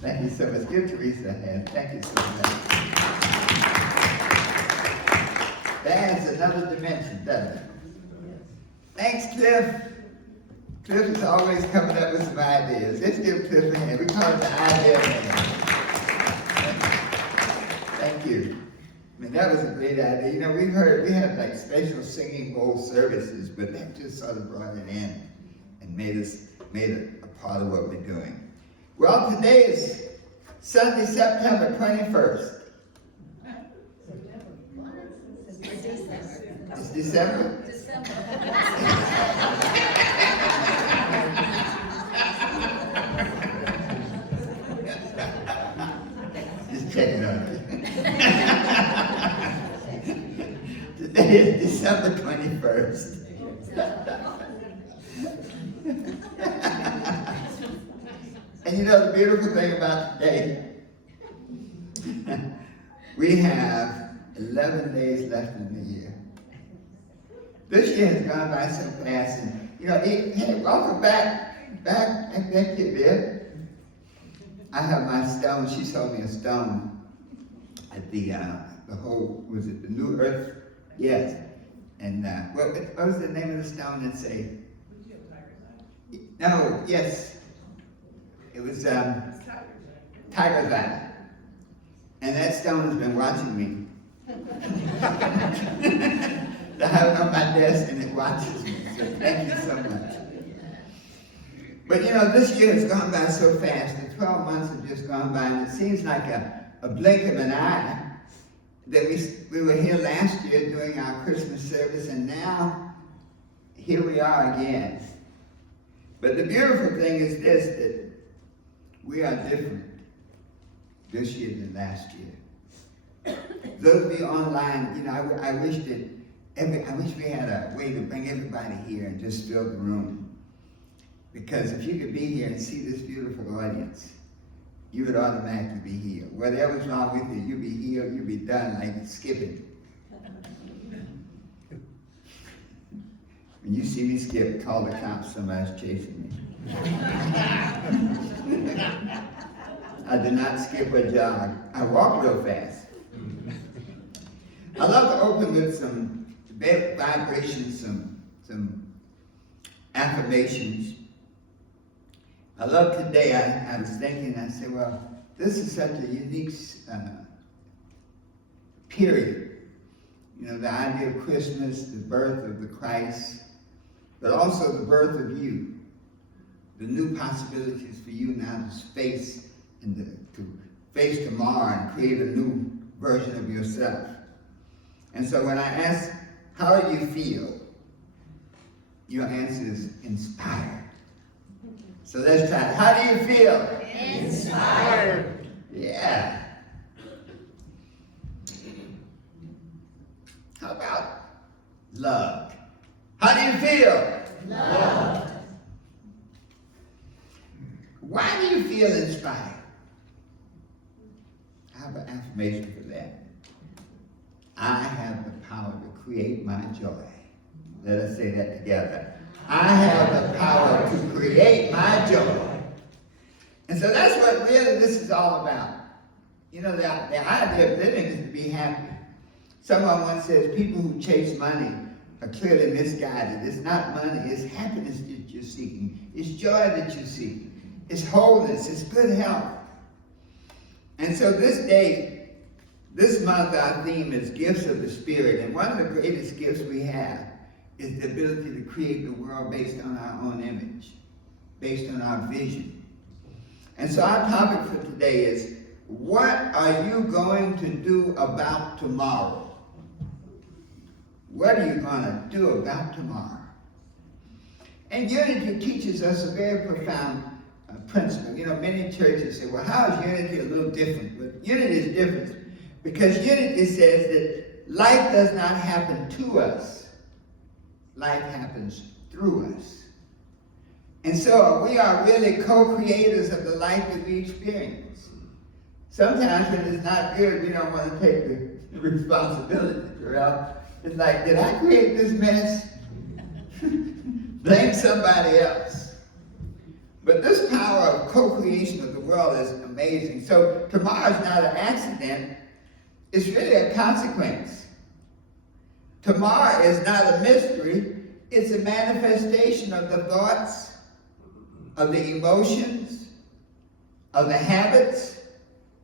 Thank you so much. Give Teresa a hand. Thank you so much. That adds another dimension, doesn't it? Thanks, Cliff. Cliff is always coming up with some ideas. Let's give Cliff a hand. We call it the idea man. Thank you. I mean, that was a great idea. You know, we had like special singing bowl services, but that just sort of brought it in and made it a part of what we're doing. Well, today is Sunday, September 21st. It's December? Just checking on you. Today is December 21st. And you know the beautiful thing about today? We have 11 days left in the year. This year has gone by so fast, and you know, hey, welcome back thank you, dear. I have my stone. She sold me a stone at the whole, was it the New Earth? Yes. And what was the name of the stone that say? No, yes. It was Tiger's Eye. And that stone has been watching me. I have it on my desk and it watches me. So thank you so much. But you know, this year has gone by so fast. The 12 months have just gone by, and it seems like a blink of an eye that we were here last year doing our Christmas service, and now here we are again. But the beautiful thing is this, that we are different this year than last year. Those of you online, you know, I wish we had a way to bring everybody here and just fill the room. Because if you could be here and see this beautiful audience, you would automatically be healed. Whatever's wrong with you, you'd be healed, you'd be done, like skipping. When you see me skip, call the cops, somebody's chasing me. I do not skip or jog. I walk real fast. I love to open with some vibrations, some affirmations. I love today, I was thinking, I said, well, this is such a unique period. You know, the idea of Christmas, the birth of the Christ, but also the birth of you. The new possibilities for you now to face tomorrow and create a new version of yourself. And so when I ask, how do you feel? Your answer is inspired. So let's try it. How do you feel? Inspired. Yeah. How about loved? How do you feel? Loved. Why do you feel inspired? I have an affirmation for that. I have the power to create my joy. Let us say that together. I have the power to create my joy. And so that's what really this is all about. You know, the idea of living is to be happy. Someone once says people who chase money are clearly misguided. It's not money, it's happiness that you're seeking. It's joy that you're seeking. It's wholeness, it's good health. And so this month our theme is gifts of the Spirit. And one of the greatest gifts we have is the ability to create the world based on our own image, based on our vision. And so our topic for today is, what are you going to do about tomorrow? What are you going to do about tomorrow? And unity teaches us a very profound principle. You know, many churches say, well, how is unity a little different? But unity is different because unity says that life does not happen to us. Life happens through us. And so we are really co-creators of the life that we experience. Sometimes when it's not good, we don't want to take the responsibility. Well, it's like, did I create this mess? Blame somebody else. But this power of co-creation of the world is amazing. So tomorrow is not an accident. It's really a consequence. Tomorrow is not a mystery. It's a manifestation of the thoughts, of the emotions, of the habits,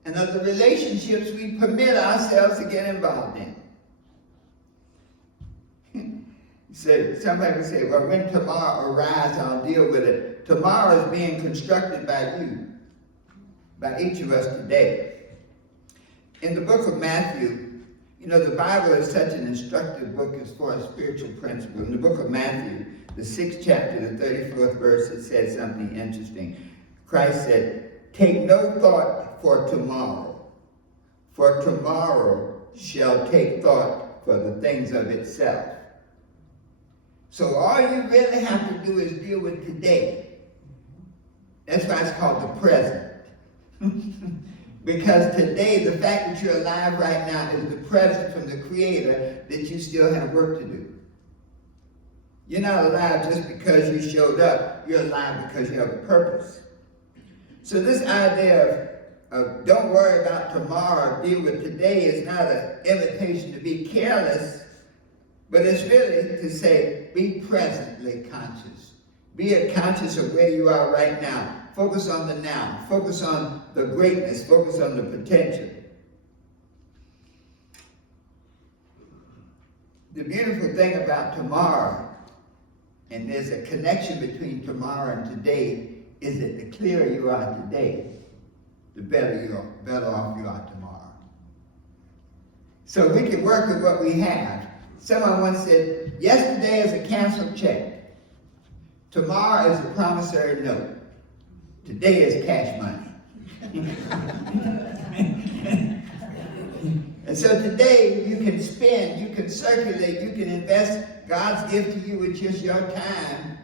and of the relationships we permit ourselves to get involved in. So somebody would say, well, when tomorrow arrives, I'll deal with it. Tomorrow is being constructed by you, by each of us today. In the book of Matthew, you know, the Bible is such an instructive book as far as spiritual principles. In the book of Matthew, the 6th chapter, the 34th verse, it said something interesting. Christ said, take no thought for tomorrow shall take thought for the things of itself. So all you really have to do is deal with today. That's why it's called the present. Because today, the fact that you're alive right now is the present from the Creator that you still have work to do. You're not alive just because you showed up. You're alive because you have a purpose. So this idea of don't worry about tomorrow, deal with today is not an invitation to be careless, but it's really to say, be presently conscious. Be conscious of where you are right now. Focus on the now. Focus on the greatness. Focus on the potential. The beautiful thing about tomorrow, and there's a connection between tomorrow and today, is that the clearer you are today, the better off you are tomorrow. So we can work with what we have. Someone once said, yesterday is a canceled check. Tomorrow is a promissory note. Today is cash money. And so today you can spend, you can circulate, you can invest God's gift to you with just your time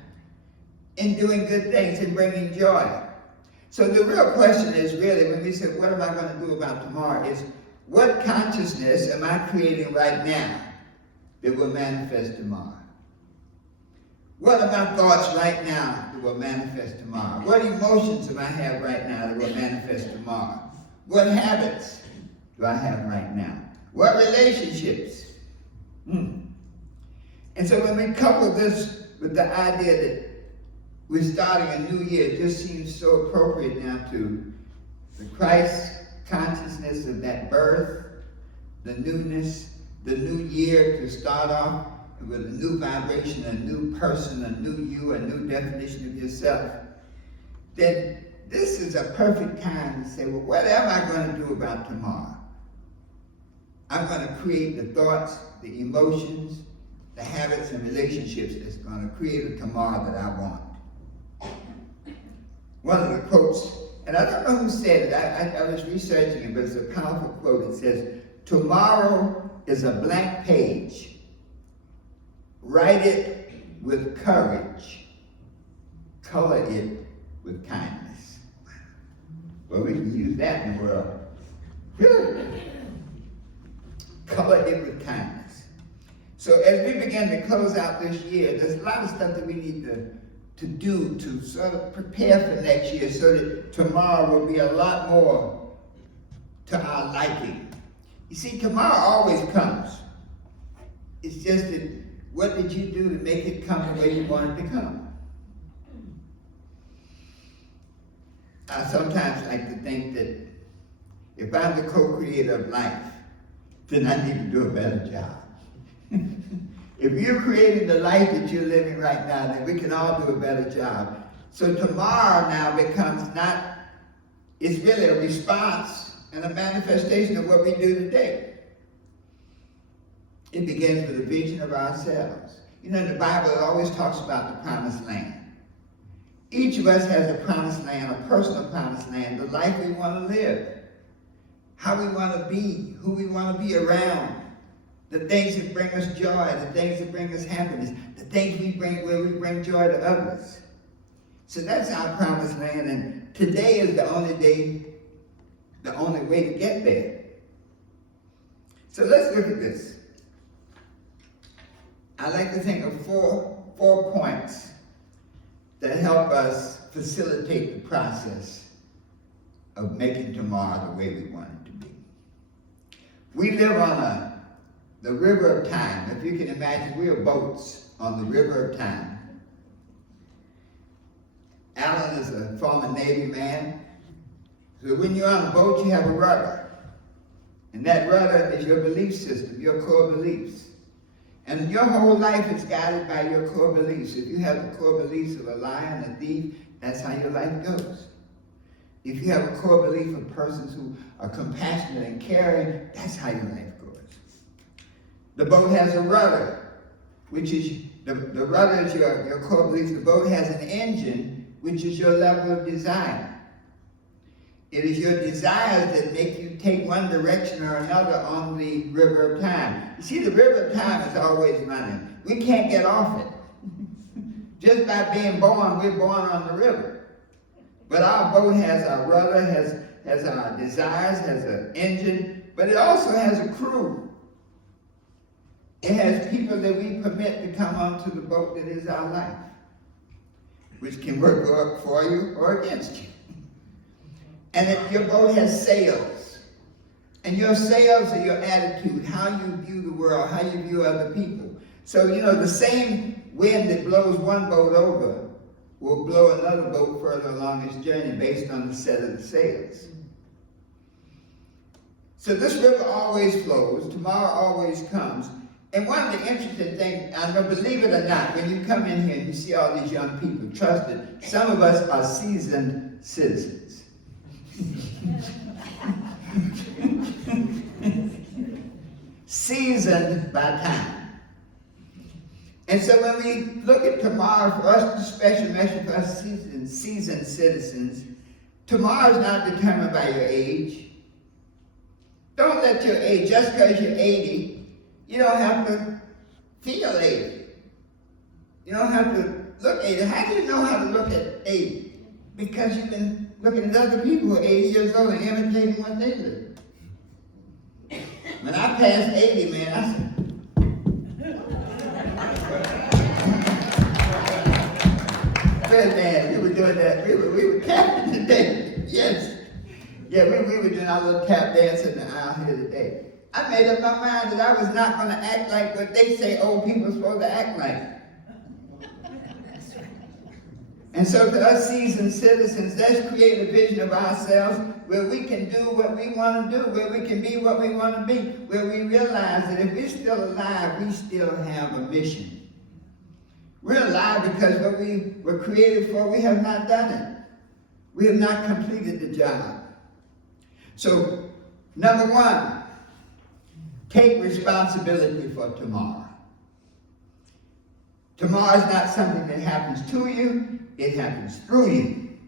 in doing good things and bringing joy. So the real question is really, when we say, what am I going to do about tomorrow, is what consciousness am I creating right now that will manifest tomorrow? What are my thoughts right now that will manifest tomorrow? What emotions do I have right now that will manifest tomorrow? What habits do I have right now? What relationships? And so when we couple this with the idea that we're starting a new year, it just seems so appropriate now to the Christ consciousness of that birth, the newness, the new year to start off with a new vibration, a new person, a new you, a new definition of yourself, then this is a perfect time to say, well, what am I going to do about tomorrow? I'm going to create the thoughts, the emotions, the habits and relationships that's going to create a tomorrow that I want. One of the quotes, and I don't know who said it, I was researching it, but it's a powerful quote. It says, tomorrow is a blank page. Write it with courage. Color it with kindness. Well, we can use that in the world. Color it with kindness. So as we begin to close out this year, there's a lot of stuff that we need to do to sort of prepare for next year so that tomorrow will be a lot more to our liking. You see, tomorrow always comes. It's just that what did you do to make it come the way you wanted it to come? I sometimes like to think that if I'm the co-creator of life, then I need to do a better job. If you're creating the life that you're living right now, then we can all do a better job. So tomorrow now becomes it's really a response and a manifestation of what we do today. It begins with a vision of ourselves. You know, in the Bible, it always talks about the promised land. Each of us has a promised land, a personal promised land, the life we want to live, how we want to be, who we want to be around, the things that bring us joy, the things that bring us happiness, the things where we bring joy to others. So that's our promised land, and today is the only way to get there. So let's look at this. I like to think of four points that help us facilitate the process of making tomorrow the way we want it to be. We live on the river of time. If you can imagine, we are boats on the river of time. Alan is a former Navy man. So when you're on a boat, you have a rudder. And that rudder is your belief system, your core beliefs. And your whole life is guided by your core beliefs. If you have the core beliefs of a lion, a thief, that's how your life goes. If you have a core belief of persons who are compassionate and caring, that's how your life goes. The boat has a rudder, which is, the rudder is your core beliefs. The boat has an engine, which is your level of desire. It is your desires that make you take one direction or another on the river of time. You see, the river of time is always running. We can't get off it. Just by being born, we're born on the river. But our boat has our rudder, has our desires, has an engine, but it also has a crew. It has people that we permit to come onto the boat that is our life, which can work for you or against you. And your boat has sails. And your sails are your attitude, how you view the world, how you view other people. So, the same wind that blows one boat over will blow another boat further along its journey based on the set of the sails. So this river always flows, tomorrow always comes. And one of the interesting things, I know, believe it or not, when you come in here and you see all these young people, trust it, some of us are seasoned citizens. Seasoned by time. And so when we look at tomorrow, for us, the special message for us seasoned citizens, tomorrow is not determined by your age. Don't let your age, just because you're 80, you don't have to feel 80. You don't have to look 80. How do you know how to look at 80? Because you've been looking at other people who are 80 years old and imitating what they do. When I passed 80, man, I said, man, we were doing that. We were tapping today. Yes. Yeah, we were doing our little tap dance in the aisle here today. I made up my mind that I was not going to act like what they say old people are supposed to act like. And so to us seasoned citizens, let's create a vision of ourselves where we can do what we want to do, where we can be what we want to be, where we realize that if we're still alive, we still have a mission. We're alive because what we were created for, we have not done it. We have not completed the job. So, number one, take responsibility for tomorrow. Tomorrow is not something that happens to you, it happens through you.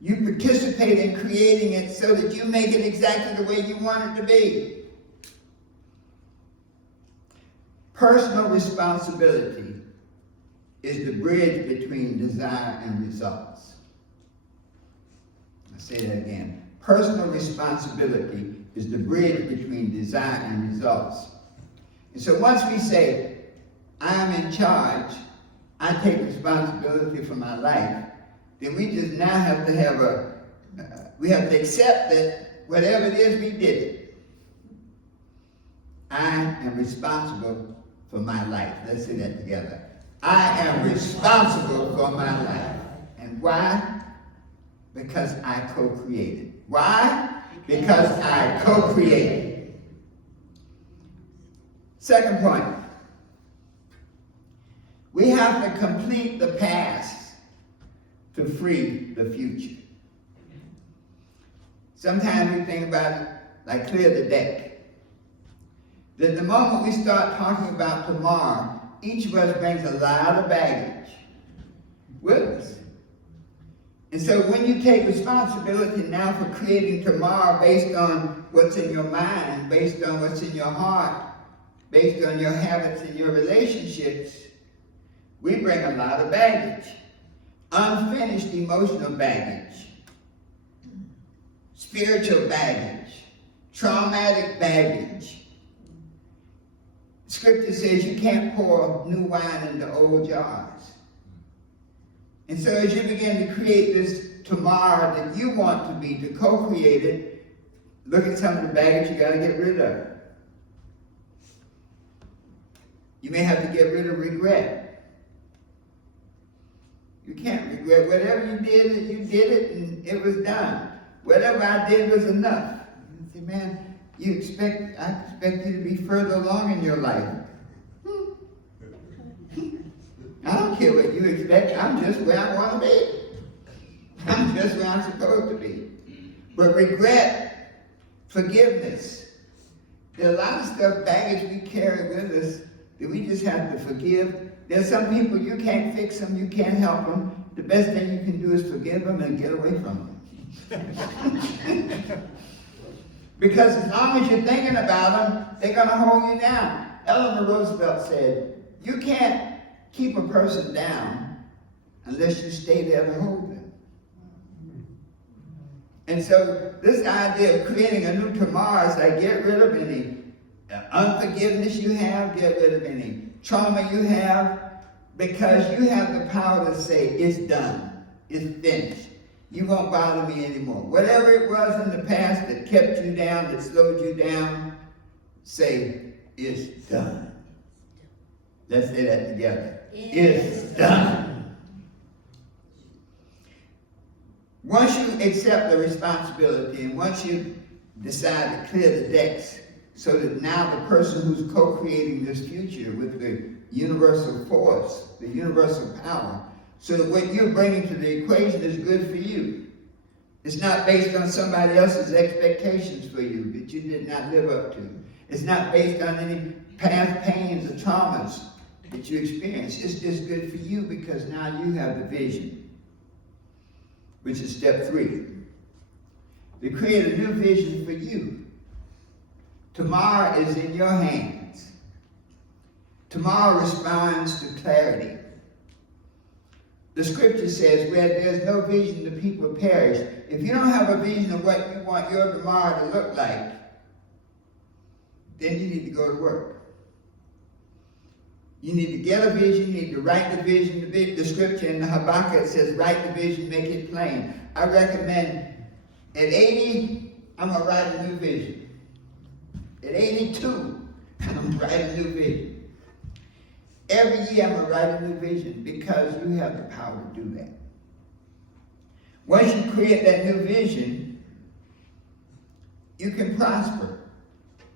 You participate in creating it so that you make it exactly the way you want it to be. Personal responsibility is the bridge between desire and results. I'll say that again. Personal responsibility is the bridge between desire and results. And so once we say, I'm in charge, I take responsibility for my life, then we just now have to have we have to accept that whatever it is, we did it. I am responsible for my life. Let's say that together. I am responsible for my life. And why? Because I co-created. Why? Because I co-created. Second point. We have to complete the past to free the future. Sometimes we think about it like clear the deck. That the moment we start talking about tomorrow, each of us brings a lot of baggage with us. And so when you take responsibility now for creating tomorrow based on what's in your mind, based on what's in your heart, based on your habits and your relationships, we bring a lot of baggage. Unfinished emotional baggage, spiritual baggage, traumatic baggage. Scripture says you can't pour new wine into old jars. And so as you begin to create this tomorrow that you want to be, to co-create it, look at some of the baggage you got to get rid of. You may have to get rid of regret. You can't regret. Whatever you did it and it was done. Whatever I did was enough. You say, man, I expect you to be further along in your life. I don't care what you expect. I'm just where I want to be. I'm just where I'm supposed to be. But regret, forgiveness. There's a lot of stuff, baggage we carry with us that we just have to forgive. There's some people you can't fix them, you can't help them. The best thing you can do is forgive them and get away from them. Because as long as you're thinking about them, they're going to hold you down. Eleanor Roosevelt said, you can't keep a person down unless you stay there to hold them. And so this idea of creating a new tomorrow is like get rid of any unforgiveness you have, get rid of any trauma you have, because you have the power to say, it's done, it's finished. You won't bother me anymore. Whatever it was in the past that kept you down, that slowed you down, say, it's done. Let's say that together. It's done. Once you accept the responsibility and once you decide to clear the decks so that now the person who's co-creating this future with the universal force, the universal power, so that what you're bringing to the equation is good for you. It's not based on somebody else's expectations for you that you did not live up to. It's not based on any past pains or traumas that you experienced. It's just good for you because now you have the vision, which is step 3. To create a new vision for you. Tomorrow is in your hands. Tomorrow responds to clarity. The scripture says, where there's no vision, the people perish. If you don't have a vision of what you want your tomorrow to look like, then you need to go to work. You need to get a vision, you need to write the vision. The scripture in the Habakkuk says, write the vision, make it plain. I recommend, at 80, I'm going to write a new vision. At 82, I'm going to write a new vision. Every year I'm going to write a new vision because you have the power to do that. Once you create that new vision, you can prosper.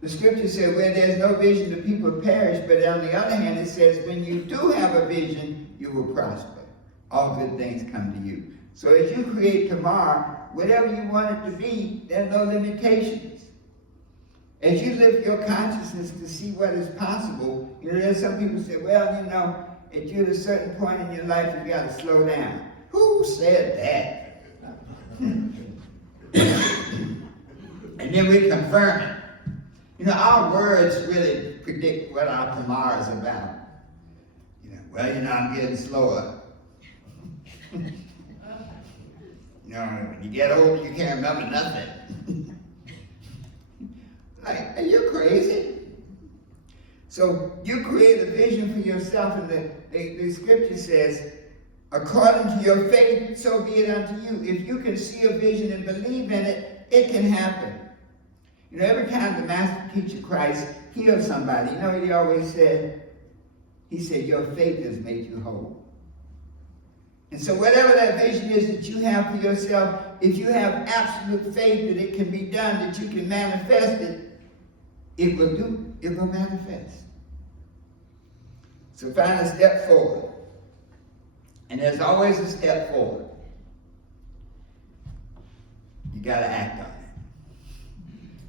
The scripture says, where there's no vision, the people perish. But on the other hand, it says, when you do have a vision, you will prosper. All good things come to you. So as you create tomorrow, whatever you want it to be, there are no limitations. As you lift your consciousness to see what is possible, there's some people say, well, at you at a certain point in your life, you got to slow down. Who said that? And then we confirm it. Our words really predict what our tomorrow is about. I'm getting slower. When you get older, you can't remember nothing. Like, are you crazy? So you create a vision for yourself, and the scripture says, according to your faith, so be it unto you. If you can see a vision and believe in it, it can happen. Every time the master teacher Christ healed somebody, what he always said? He said, your faith has made you whole. And so whatever that vision is that you have for yourself, if you have absolute faith that it can be done, that you can manifest it, it will manifest. So find a step forward. And there's always a step forward. You got to act on it.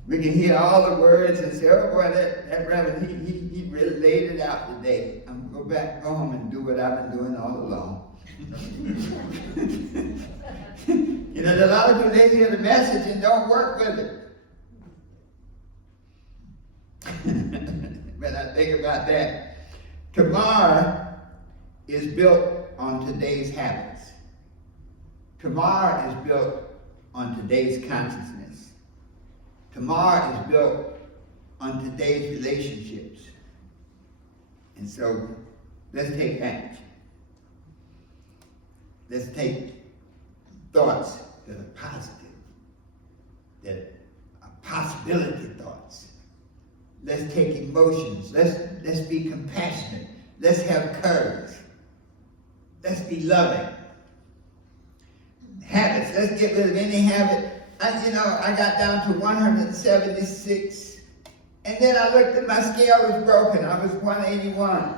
We can hear all the words and say, oh boy, that Reverend, he really laid it out today. I'm going to go home and do what I've been doing all along. There's a lot of people, they hear the message and don't work with it. But I think about that. Tomorrow is built on today's habits. Tomorrow is built on today's consciousness. Tomorrow is built on today's relationships. And so, let's take action. Let's take thoughts that are positive, that are possibility thoughts. Let's take emotions. Let's be compassionate. Let's have courage. Let's be loving. Habits. Let's get rid of any habit. I got down to 176, and then I looked at my scale was broken. I was 181.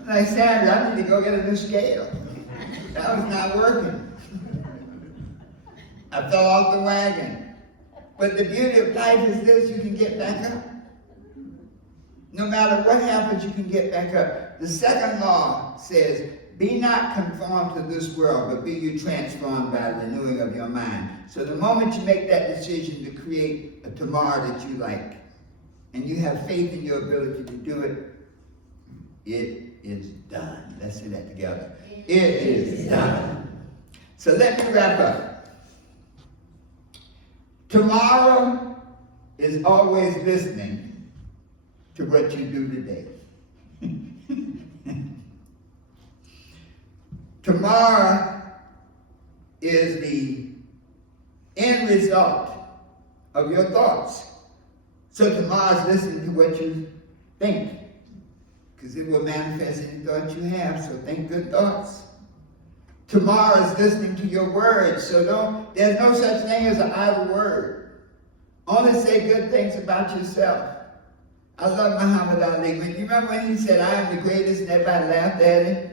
I'm like, Sandra, I need to go get a new scale. That was not working. I fell off the wagon. But the beauty of life is this: you can get back up. No matter what happens, you can get back up. The second law says, be not conformed to this world, but be you transformed by the renewing of your mind. So the moment you make that decision to create a tomorrow that you like, and you have faith in your ability to do it, it is done. Let's say that together. It is done. So let me wrap up. Tomorrow is always listening to what you do today. Tomorrow is the end result of your thoughts. So tomorrow is listening to what you think, because it will manifest any thought you have. So think good thoughts. Tomorrow is listening to your words. So there's no such thing as an idle word. Only say good things about yourself. I love Muhammad Ali. You remember when he said, I am the greatest, and everybody laughed at him?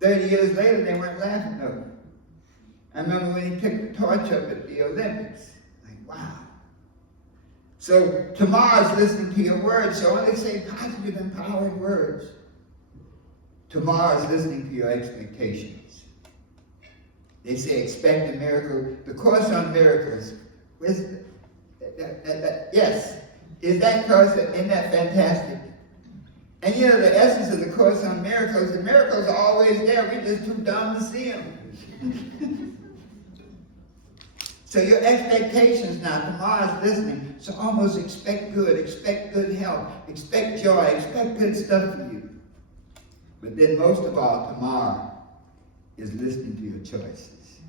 30 years later, they weren't laughing at him. I remember when he took the torch up at the Olympics. Like, wow. So tomorrow is listening to your words. So only say positive, empowering words. Tomorrow is listening to your expectations. They say expect a miracle. The Course on Miracles. Yes. Is that course, isn't that fantastic? And the essence of the Course on Miracles, the miracles are always there. We're just too dumb to see them. So your expectations now, tomorrow's listening. So almost expect good health, expect joy, expect good stuff for you. But then most of all, tomorrow is listening to your choices.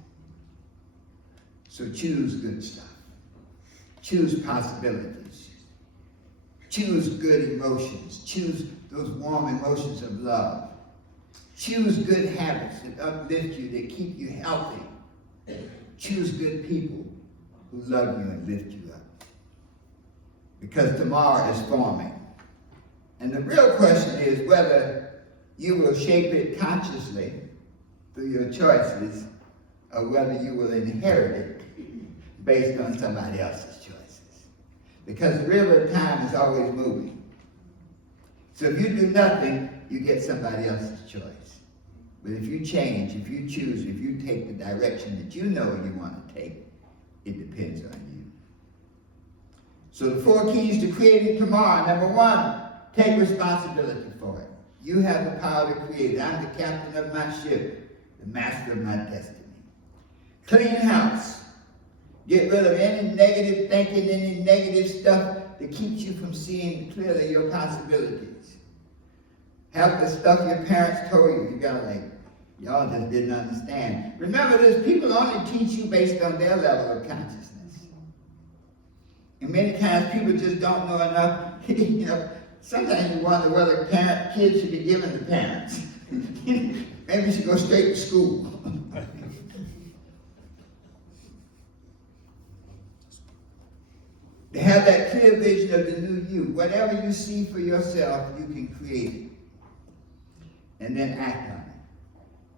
So choose good stuff. Choose possibilities. Choose good emotions. Choose those warm emotions of love. Choose good habits that uplift you, that keep you healthy. Choose good people who love you and lift you up. Because tomorrow is forming. And the real question is whether you will shape it consciously through your choices, or whether you will inherit it based on somebody else's choices. Because the river of time is always moving. So if you do nothing, you get somebody else's choice. But if you change, if you choose, if you take the direction that you know you want to take, it depends on you. So the 4 keys to creating tomorrow. Number 1, take responsibility for it. You have the power to create it. I'm the captain of my ship, the master of my destiny. Clean house. Get rid of any negative thinking, any negative stuff that keeps you from seeing clearly your possibilities. Half the stuff your parents told you, you got like, y'all just didn't understand. Remember this, people only teach you based on their level of consciousness. And many times people just don't know enough. Sometimes you wonder whether kids should be given to parents. Maybe you should go straight to school. To have that clear vision of the new you. Whatever you see for yourself, you can create it. And then act on it.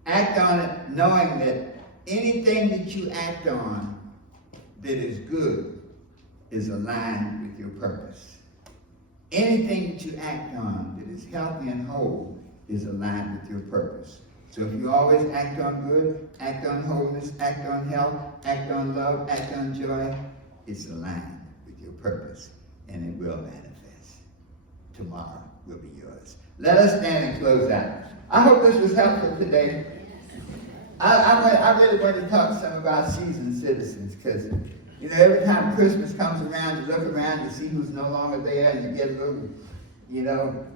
Act on it knowing that anything that you act on that is good is aligned with your purpose. Anything that you act on that is healthy and whole is aligned with your purpose. So if you always act on good, act on wholeness, act on health, act on love, act on joy, it's aligned with your purpose, and it will manifest. Tomorrow will be yours. Let us stand and close out. I hope this was helpful today. I really want to talk some about seasoned citizens, because every time Christmas comes around, you look around, you see who's no longer there, and you get a little,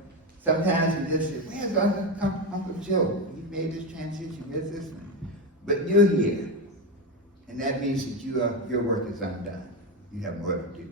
Sometimes you just say, where's Uncle Joe? He made this transition, where's this one? But you're here. And that means that your work is undone. You have more to do.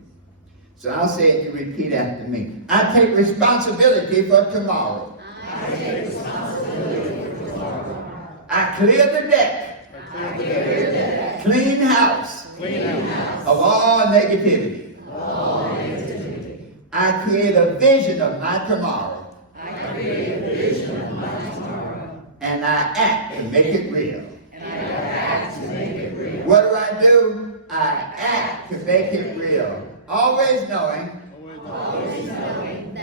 So I'll say it, you repeat after me. I take responsibility for tomorrow. I take responsibility for tomorrow. I clear the deck. I clear the deck. Clean house. Clean house. Of all negativity. All negativity. I create a vision of my tomorrow. I create a vision of my tomorrow. And I act to make it real. And I act to make it real. What do? I act to make it real. Always knowing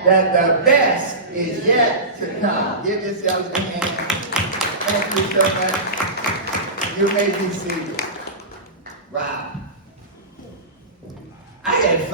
that the best is yet to come. Give yourselves a hand. Thank you so much. You may be seated. Wow. I had fun.